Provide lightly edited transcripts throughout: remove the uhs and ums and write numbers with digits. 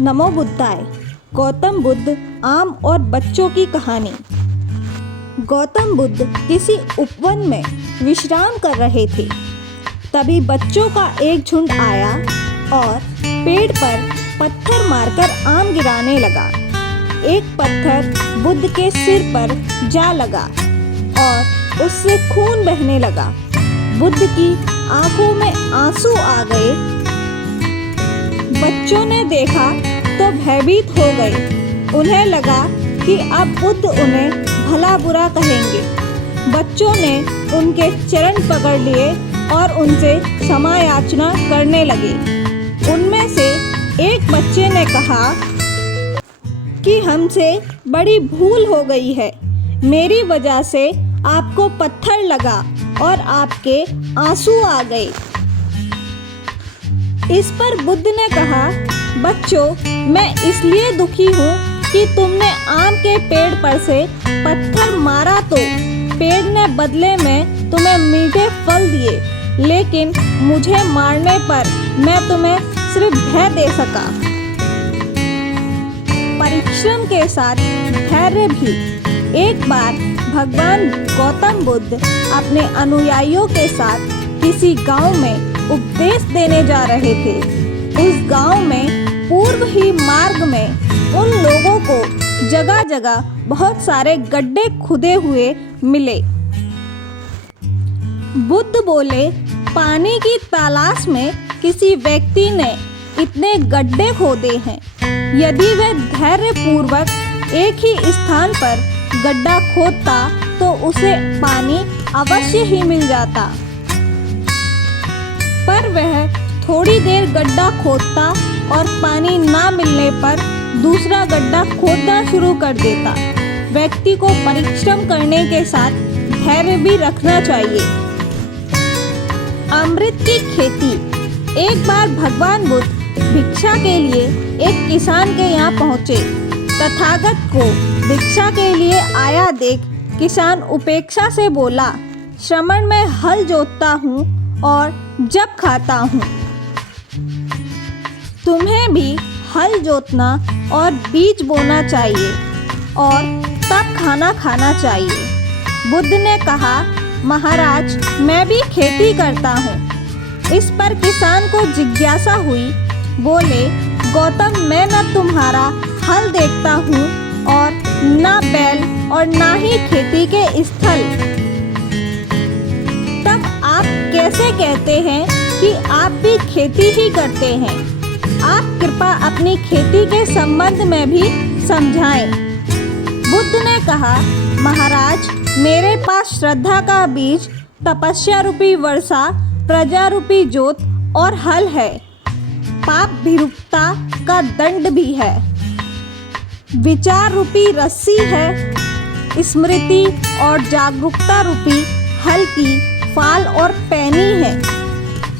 नमो बुद्धाय। गौतम बुद्ध आम और बच्चों की कहानी। गौतम बुद्ध किसी उपवन में विश्राम कर रहे थे। तभी बच्चों का एक झुंड आया और पेड़ पर पत्थर मारकर आम गिराने लगा। एक पत्थर बुद्ध के सिर पर जा लगा और उससे खून बहने लगा। बुद्ध की आंखों में आंसू आ गए। बच्चों ने देखा तो भयभीत हो गए। उन्हें लगा कि अब बुद्ध उन्हें भला बुरा कहेंगे। बच्चों ने उनके चरण पकड़ लिए और उनसे क्षमा याचना करने लगे। उनमें से एक बच्चे ने कहा कि हमसे बड़ी भूल हो गई है। मेरी वजह से आपको पत्थर लगा और आपके आंसू आ गए। इस पर बुद्ध ने कहा, बच्चों, मैं इसलिए दुखी हूँ कि तुमने आम के पेड़ पर से पत्थर मारा तो पेड़ ने बदले में तुम्हें मीठे फल दिए, लेकिन मुझे मारने पर मैं तुम्हें सिर्फ भय दे सका। परिश्रम के साथ धैर्य भी। एक बार भगवान गौतम बुद्ध अपने अनुयायियों के साथ किसी गांव में उपदेश देने जा रहे थे। उस गांव में पूर्व ही मार्ग में उन लोगों को जगह जगह बहुत सारे गड्ढे खुदे हुए मिले। बुद्ध बोले, पानी की तलाश में किसी व्यक्ति ने इतने गड्ढे खोदे हैं। यदि वह धैर्य पूर्वक एक ही स्थान पर गड्ढा खोदता तो उसे पानी अवश्य ही मिल जाता। पर वह थोड़ी देर गड्ढा खोदता और पानी ना मिलने पर दूसरा गड्ढा खोदना शुरू कर देता। व्यक्ति को परिश्रम करने के साथ धैर्य भी रखना चाहिए। अमृत की खेती। एक बार भगवान बुद्ध भिक्षा के लिए एक किसान के यहाँ पहुँचे। तथागत को भिक्षा के लिए आया देख किसान उपेक्षा से बोला, श्रमण में हल जोतता हूँ और जब खाता हूँ। तुम्हें भी हल जोतना और बीज बोना चाहिए और तब खाना खाना चाहिए। बुद्ध ने कहा, महाराज, मैं भी खेती करता हूँ। इस पर किसान को जिज्ञासा हुई। बोले, गौतम, मैं न तुम्हारा हल देखता हूँ और न बैल और न ही खेती के स्थल। तब आप कैसे कहते हैं कि आप भी खेती ही करते हैं? आप कृपया अपनी खेती के संबंध में भी समझाएं। बुद्ध ने कहा, महाराज, मेरे पास श्रद्धा का बीज, तपस्या रूपी वर्षा, प्रजा रूपी जोत और हल है। पाप भीरुता का दंड भी है। विचार रूपी रस्सी है। स्मृति और जागरूकता रूपी हल की फाल और पैनी है।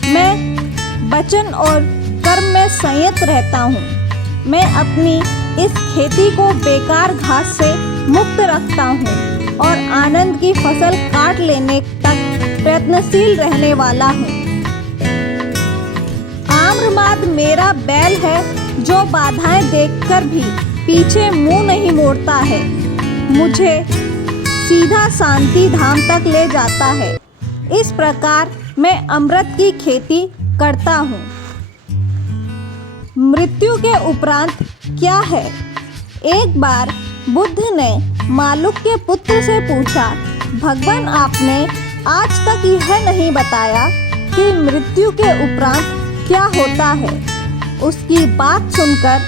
मैं वचन और कर्म में संयत रहता हूँ। मैं अपनी इस खेती को बेकार घास से मुक्त रखता हूँ और आनंद की फसल काट लेने तक प्रयत्नशील रहने वाला हूँ। आम्रपाद मेरा बैल है जो बाधाएं देखकर भी पीछे मुंह नहीं मोड़ता है। मुझे सीधा शांति धाम तक ले जाता है। इस प्रकार मैं अमृत की खेती करता हूँ। मृत्यु के उपरांत क्या है? एक बार बुद्ध ने मालुक के पुत्र से पूछा, भगवान, आपने आज तक यह नहीं बताया कि मृत्यु के उपरांत क्या होता है। उसकी बात सुनकर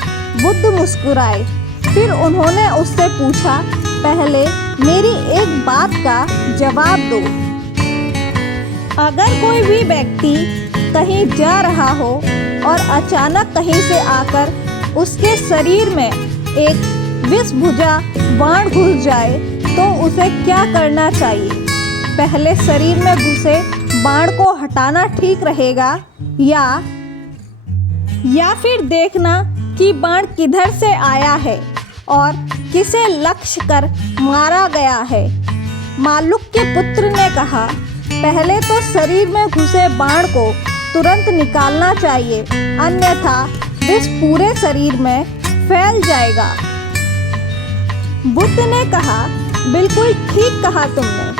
बुद्ध मुस्कुराए। फिर उन्होंने उससे पूछा, पहले मेरी एक बात का जवाब दो। अगर कोई भी व्यक्ति कहीं जा रहा हो और अचानक कहीं से आकर उसके शरीर में एक विषभुजा बाण घुस जाए तो उसे क्या करना चाहिए? पहले शरीर में घुसे बाण को हटाना ठीक रहेगा या फिर देखना कि बाण किधर से आया है और किसे लक्ष्य कर मारा गया है? मालुक के पुत्र ने कहा, पहले तो शरीर में घुसे बाण को तुरंत निकालना चाहिए, अन्यथा विष पूरे शरीर में फैल जाएगा। बुद्ध ने कहा, बिल्कुल ठीक कहा तुमने।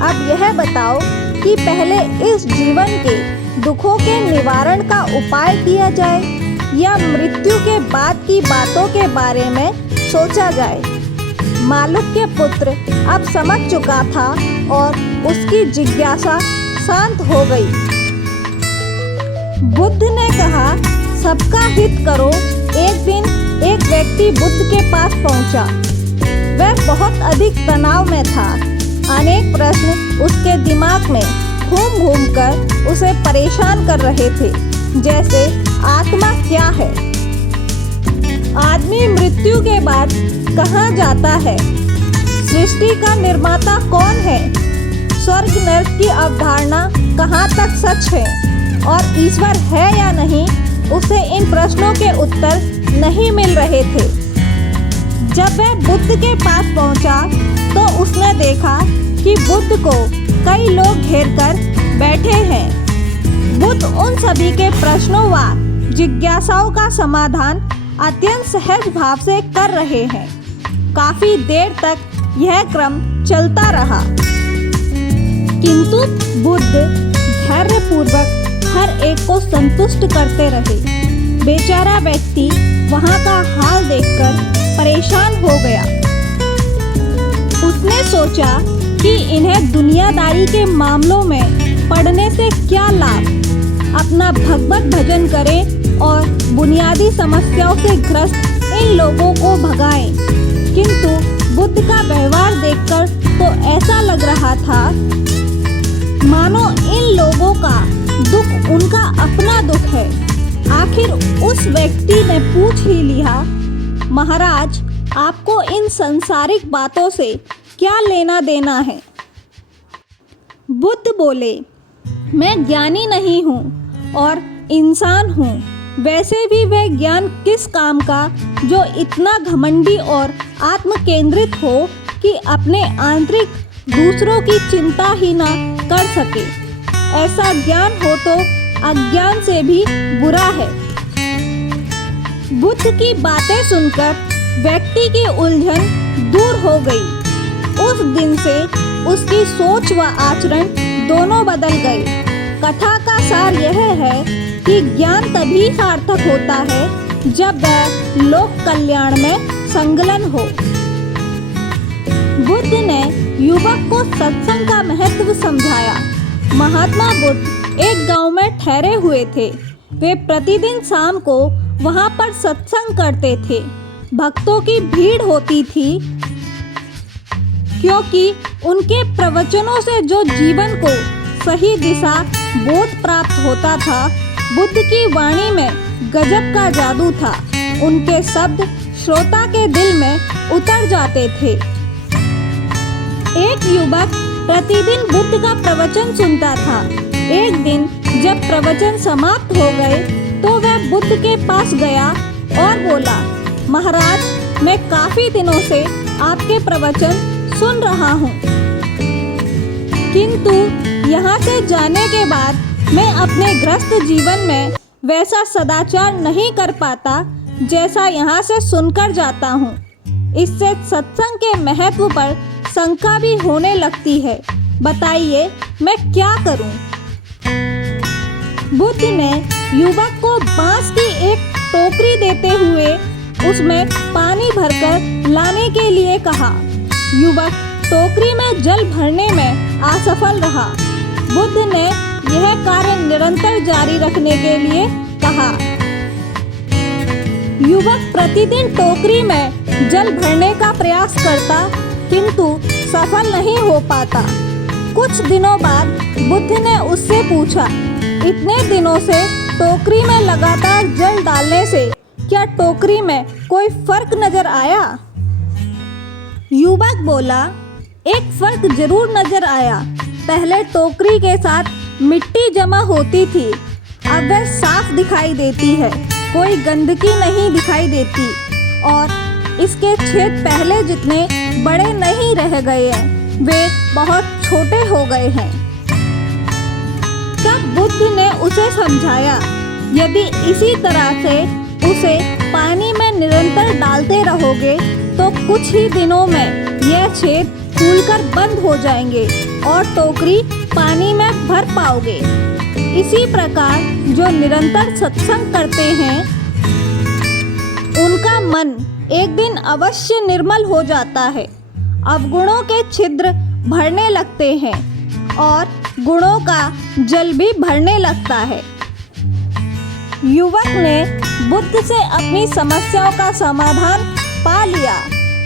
अब यह बताओ कि पहले इस जीवन के दुखों के निवारण का उपाय किया जाए या मृत्यु के बाद की बातों के बारे में सोचा जाए। मालुक के पुत्र अब समझ चुका था और उसकी जिज्ञासा शांत हो गई। बुद्ध ने कहा, सबका हित करो। एक दिन एक व्यक्ति बुद्ध के पास पहुंचा। वह बहुत अधिक तनाव में था। अनेक प्रश्न उसके दिमाग में घूम घूम कर उसे परेशान कर रहे थे, जैसे आत्मा क्या है, आदमी मृत्यु के बाद कहाँ जाता है, सृष्टि का निर्माता कौन है, स्वर्ग नरक की अवधारणा कहाँ तक सच है और ईश्वर है या नहीं। उसे इन प्रश्नों के उत्तर नहीं मिल रहे थे। जब वह बुद्ध के पास पहुंचा तो उसने देखा कि बुद्ध को कई लोग घेर कर बैठे हैं। बुद्ध उन सभी के प्रश्नों व जिज्ञासाओं का समाधान अत्यंत सहज भाव से कर रहे हैं। काफी देर तक यह क्रम चलता रहा, किंतु बुद्ध धैर्यपूर्वक हर एक को संतुष्ट करते रहे। बेचारा व्यक्ति वहाँ का हाल देखकर परेशान हो गया। उसने सोचा कि इन्हें दुनियादारी के मामलों में पड़ने से क्या लाभ, अपना भगवत भजन करें और बुनियादी समस्याओं से ग्रस्त इन लोगों को भगाएं। किंतु बुद्ध का व्यवहार देखकर तो ऐसा लग रहा था मानो इन लोगों का दुख उनका अपना दुख है। आखिर उस व्यक्ति ने पूछ ही लिया, महाराज, आपको इन संसारिक बातों से क्या लेना देना है? बुद्ध बोले, मैं ज्ञानी नहीं हूँ और इंसान हूँ। वैसे भी वह ज्ञान किस काम का जो इतना घमंडी और आत्म केंद्रित हो कि अपने आंतरिक दूसरों की चिंता ही ना कर सके। ऐसा ज्ञान हो तो अज्ञान से भी बुरा है। बुद्ध की बातें सुनकर व्यक्ति की उलझन दूर हो गई। उस दिन से उसकी सोच व आचरण दोनों बदल गए। कथा का सार यह है कि ज्ञान तभी सार्थक होता है जब वह लोक कल्याण में संलग्न हो। बुद्ध ने युवक को सत्संग का महत्व समझाया। महात्मा बुद्ध एक गांव में ठहरे हुए थे। वे प्रतिदिन शाम को वहां पर सत्संग करते थे। भक्तों की भीड़ होती थी, क्योंकि उनके प्रवचनों से जो जीवन को सही दिशा बोध प्राप्त होता था। बुद्ध की वाणी में गजब का जादू था। उनके शब्द श्रोता के दिल में उतर जाते थे। एक युवक प्रतिदिन बुद्ध का प्रवचन सुनता था। एक दिन जब प्रवचन समाप्त हो गए तो वह बुद्ध के पास गया और बोला, महाराज, मैं काफी दिनों से आपके प्रवचन सुन रहा हूँ, किंतु यहाँ से जाने के बाद मैं अपने ग्रस्त जीवन में वैसा सदाचार नहीं कर पाता जैसा यहाँ से सुनकर जाता हूँ। इससे सत्संग के महत्व पर शंका भी होने लगती है। बताइए मैं क्या करूँ? बुद्ध ने युवक को बांस की एक टोकरी देते हुए उसमें पानी भरकर लाने के लिए कहा। युवक टोकरी में जल भरने में असफल रहा। बुद्ध ने यह कार्य निरंतर जारी रखने के लिए कहा। युवक प्रतिदिन टोकरी में जल भरने का प्रयास करता, किंतु सफल नहीं हो पाता। कुछ दिनों बाद बुद्ध ने उससे पूछा, इतने दिनों से टोकरी में लगातार जल डालने से क्या टोकरी में कोई फर्क नजर आया? युवक बोला, एक फर्क जरूर नजर आया। पहले टोकरी के साथ मिट्टी जमा होती थी, अब वह साफ दिखाई देती है। कोई गंदगी नहीं दिखाई देती और इसके छेद पहले जितने बड़े नहीं रह गए हैं, वे बहुत छोटे हो गए हैं। तब बुद्ध ने उसे समझाया, यदि इसी तरह से उसे पानी में निरंतर डालते रहोगे तो कुछ ही दिनों में यह छेद फूलकर बंद हो जाएंगे और टोकरी पानी में भर पाओगे। इसी प्रकार जो निरंतर सत्संग करते हैं उनका मन एक दिन अवश्य निर्मल हो जाता है। अवगुणों के छिद्र भरने लगते हैं और गुणों का जल भी भरने लगता है। युवक ने बुद्ध से अपनी समस्याओं का समाधान पा लिया।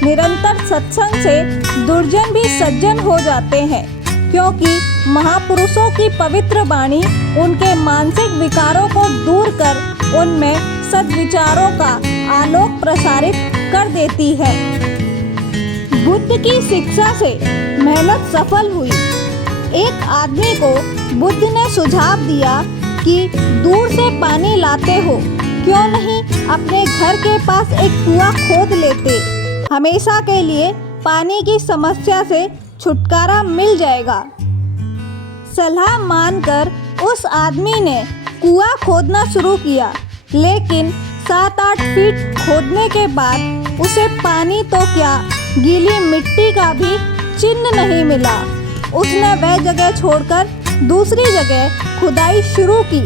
निरंतर सत्संग से दुर्जन भी सज्जन हो जाते हैं, क्योंकि महापुरुषों की पवित्र वाणी उनके मानसिक विकारों को दूर कर उनमें सद्विचारों का आलोक प्रसारित कर देती है। बुद्ध की शिक्षा से मेहनत सफल हुई। एक आदमी को बुद्ध ने सुझाव दिया कि दूर से पानी लाते हो, क्यों नहीं अपने घर के पास एक कुआं खोद लेते, हमेशा के लिए पानी की समस्या से छुटकारा मिल जाएगा। सलाह मानकर उस आदमी ने कुआं खोदना शुरू किया, लेकिन 7-8 फीट खोदने के बाद उसे पानी तो क्या गीली मिट्टी का भी चिन्ह नहीं मिला। उसने वह जगह छोड़कर दूसरी जगह खुदाई शुरू की,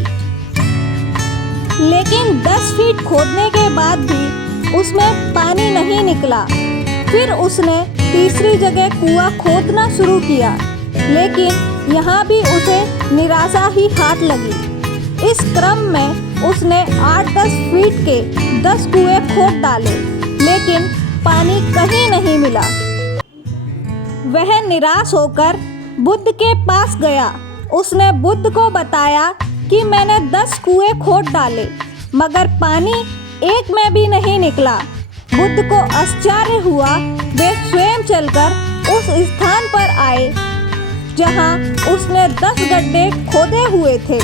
लेकिन 10 फीट खोदने के बाद भी उसमें पानी नहीं निकला। फिर उसने तीसरी जगह कुआं खोदना शुरू किया, लेकिन यहाँ भी उसे निराशा ही हाथ लगी। इस क्रम में उसने 8-10 फीट के 10 कुएं खोद डाले, लेकिन पानी कहीं नहीं मिला। वह निराश होकर बुद्ध के पास गया। उसने बुद्ध को बताया कि मैंने 10 कुएं खोद डाले, मगर पानी एक में भी नहीं निकला। बुद्ध को आश्चर्य हुआ। वे स्वयं चलकर उस स्थान पर आए जहां उसने 10 गड्ढे खोदे हुए थे।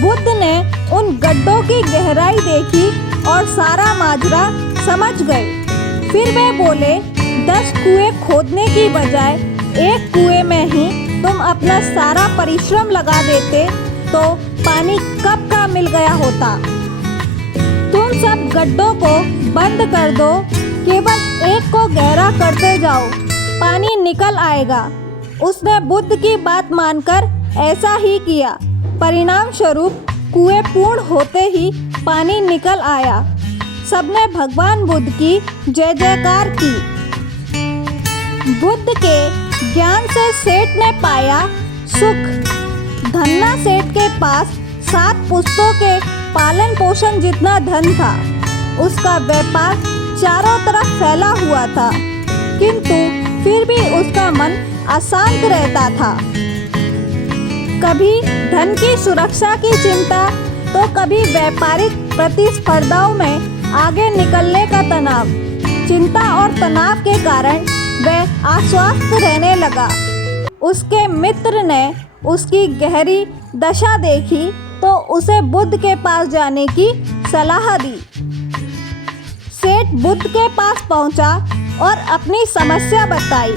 बुद्ध ने उन गड्ढों की गहराई देखी और सारा माजरा समझ गए। फिर वे बोले, 10 कुएं खोदने की बजाय एक कुएं में ही तुम अपना सारा परिश्रम लगा देते तो पानी कब का मिल गया होता। तुम सब गड्ढों को बंद कर दो, केवल एक को गहरा करते जाओ, पानी निकल आएगा। उसने बुद्ध की बात मानकर ऐसा ही किया। परिणाम स्वरूप कुएं पूर्ण होते ही पानी निकल आया। सबने भगवान बुद्ध की जय जयकार की। बुद्ध के ज्ञान से सेठ ने पाया सुख। धन्ना सेठ के पास 7 पुश्तों के पालन पोषण जितना धन था। उसका व्यापार चारों तरफ फैला हुआ था, किंतु फिर भी उसका मन अशांत रहता था। कभी धन की सुरक्षा की चिंता, तो कभी व्यापारिक प्रतिस्पर्धाओं में आगे निकलने का तनाव। चिंता और तनाव के कारण वह अस्वस्थ रहने लगा। उसके मित्र ने उसकी गहरी दशा देखी तो उसे बुद्ध के पास जाने की सलाह दी। सेठ बुद्ध के पास पहुंचा और अपनी समस्या बताई।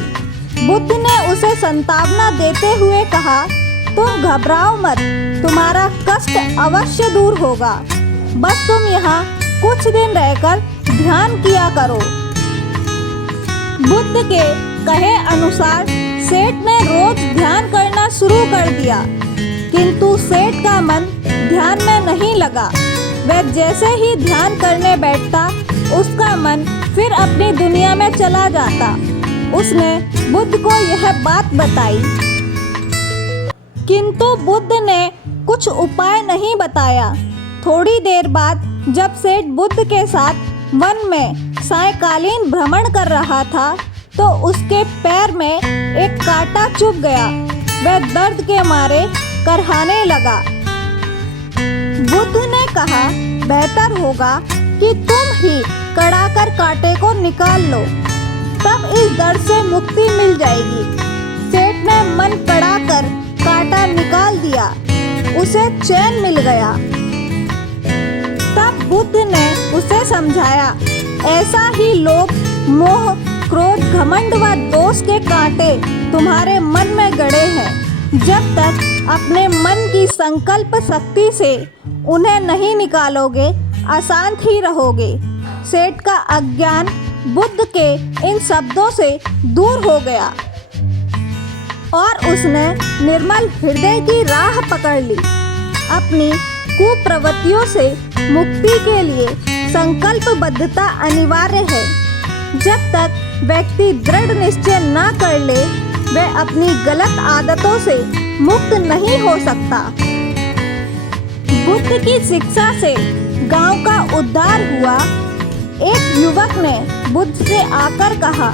बुद्ध ने उसे सांत्वना देते हुए कहा, तुम घबराओ मत, तुम्हारा कष्ट अवश्य दूर होगा। बस तुम यहाँ कुछ दिन रहकर ध्यान किया करो। बुद्ध के कहे अनुसार सेठ ने रोज ध्यान करना शुरू कर दिया, किंतु सेठ का मन ध्यान में नहीं लगा। वह जैसे ही ध्यान करने बैठता, उसका मन फिर अपनी दुनिया में चला जाता। उसने बुद्ध को यह बात बताई, किंतु बुद्ध ने कुछ उपाय नहीं बताया। थोड़ी देर बाद जब सेठ बुद्ध के साथ वन में सायंकालीन भ्रमण कर रहा था, तो उसके पैर में एक कांटा चुभ गया। वह दर्द के मारे करहाने लगा। बुद्ध ने कहा, बेहतर होगा कि तुम ही कड़ाकर कांटे को निकाल लो, तब इस दर्द से मुक्ति मिल जाएगी। सेठ ने मन कड़ाकर कांटा निकाल दिया, उसे चैन मिल गया। तब बुद्ध ने उसे समझाया, ऐसा ही लोभ, मोह, क्रोध, घमंड व दोष के कांटे तुम्हारे मन में गड़े हैं। जब तक अपने मन की संकल्प शक्ति से उन्हें नहीं निकालोगे, अशांत ही रहोगे। सेठ का अज्ञान बुद्ध के इन शब्दों से दूर हो गया और उसने निर्मल हृदय की राह पकड़ ली। अपनी कुप्रवृत्तियों से मुक्ति के लिए संकल्पबद्धता अनिवार्य है। जब तक व्यक्ति दृढ़ निश्चय न कर ले, वह अपनी गलत आदतों से मुक्त नहीं हो सकता। बुद्ध की शिक्षा से गांव का उद्धार हुआ। एक युवक ने बुद्ध से आकर कहा,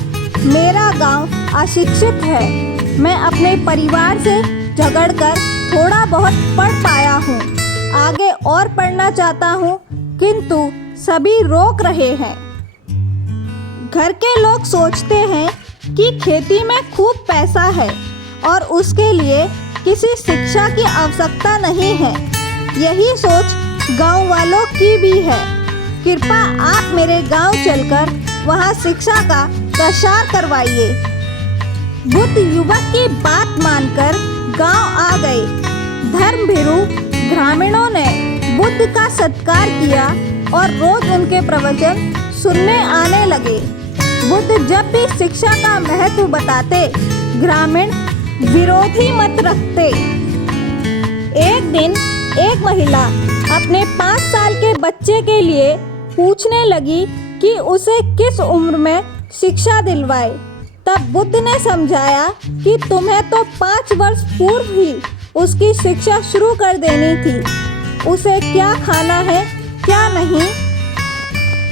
मेरा गांव अशिक्षित है। मैं अपने परिवार से झगड़कर थोड़ा बहुत पढ़ पाया हूँ। आगे और पढ़ना चाहता हूँ, किंतु सभी रोक रहे हैं। घर के लोग सोचते हैं कि खेती में खूब पैसा है और उसके लिए किसी शिक्षा की आवश्यकता नहीं है। यही सोच गांव वालों की भी है। कृपया आप मेरे गांव चलकर वहां शिक्षा का प्रसार करवाइए। बुद्ध युवक की बात मानकर गांव आ गए। धर्मभीरू ग्रामीणों ने बुद्ध का सत्कार किया और रोज उनके प्रवचन सुनने आने लगे। बुद्ध जब भी शिक्षा का महत्व बताते, ग्रामीण विरोधी मत रखते। एक दिन एक महिला अपने 5 साल के बच्चे के लिए पूछने लगी कि उसे किस उम्र में शिक्षा दिलवाए। तब बुद्ध ने समझाया कि तुम्हें तो 5 वर्ष पूर्व ही उसकी शिक्षा शुरू कर देनी थी। उसे क्या खाना है, क्या नहीं,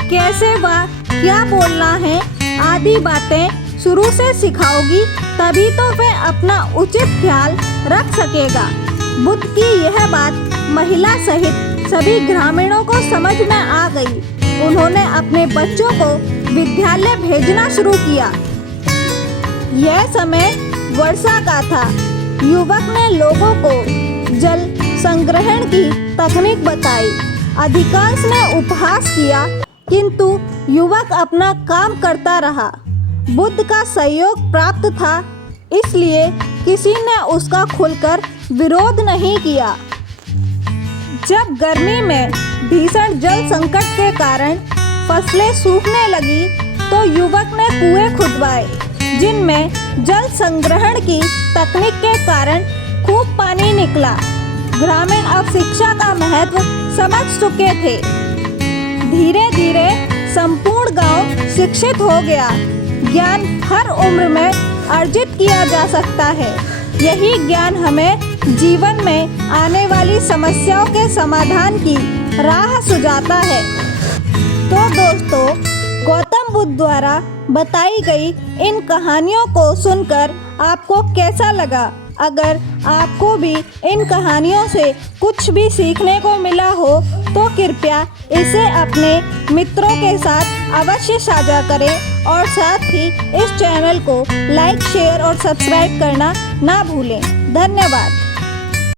कैसे व क्या बोलना है आदि बातें शुरू से सिखाओगी, तभी तो वह अपना उचित ख्याल रख सकेगा। बुद्ध की यह बात महिला सहित सभी ग्रामीणों को समझ में आ गई। उन्होंने अपने बच्चों को विद्यालय भेजना शुरू किया। यह समय वर्षा का था। युवक ने लोगों को जल संग्रहण की तकनीक बताई। अधिकांश ने उपहास किया, किंतु युवक अपना काम करता रहा। बुद्ध का सहयोग प्राप्त था, इसलिए किसी ने उसका खुलकर विरोध नहीं किया। जब गर्मी में भीषण जल संकट के कारण फसलें सूखने लगी, तो युवक ने कुएं खुदवाए, जिनमें जल संग्रहण की तकनीक के कारण खूब पानी निकला। ग्रामीण अब शिक्षा का महत्व समझ चुके थे। धीरे धीरे संपूर्ण गांव शिक्षित हो गया। ज्ञान हर उम्र में अर्जित किया जा सकता है। यही ज्ञान हमें जीवन में आने वाली समस्याओं के समाधान की राह सुझाता है। तो दोस्तों, गौतम बुद्ध द्वारा बताई गई इन कहानियों को सुनकर आपको कैसा लगा? अगर आपको भी इन कहानियों से कुछ भी सीखने को मिला हो, तो कृपया इसे अपने मित्रों के साथ अवश्य साझा करें और साथ ही इस चैनल को लाइक, शेयर और सब्सक्राइब करना ना भूलें। धन्यवाद।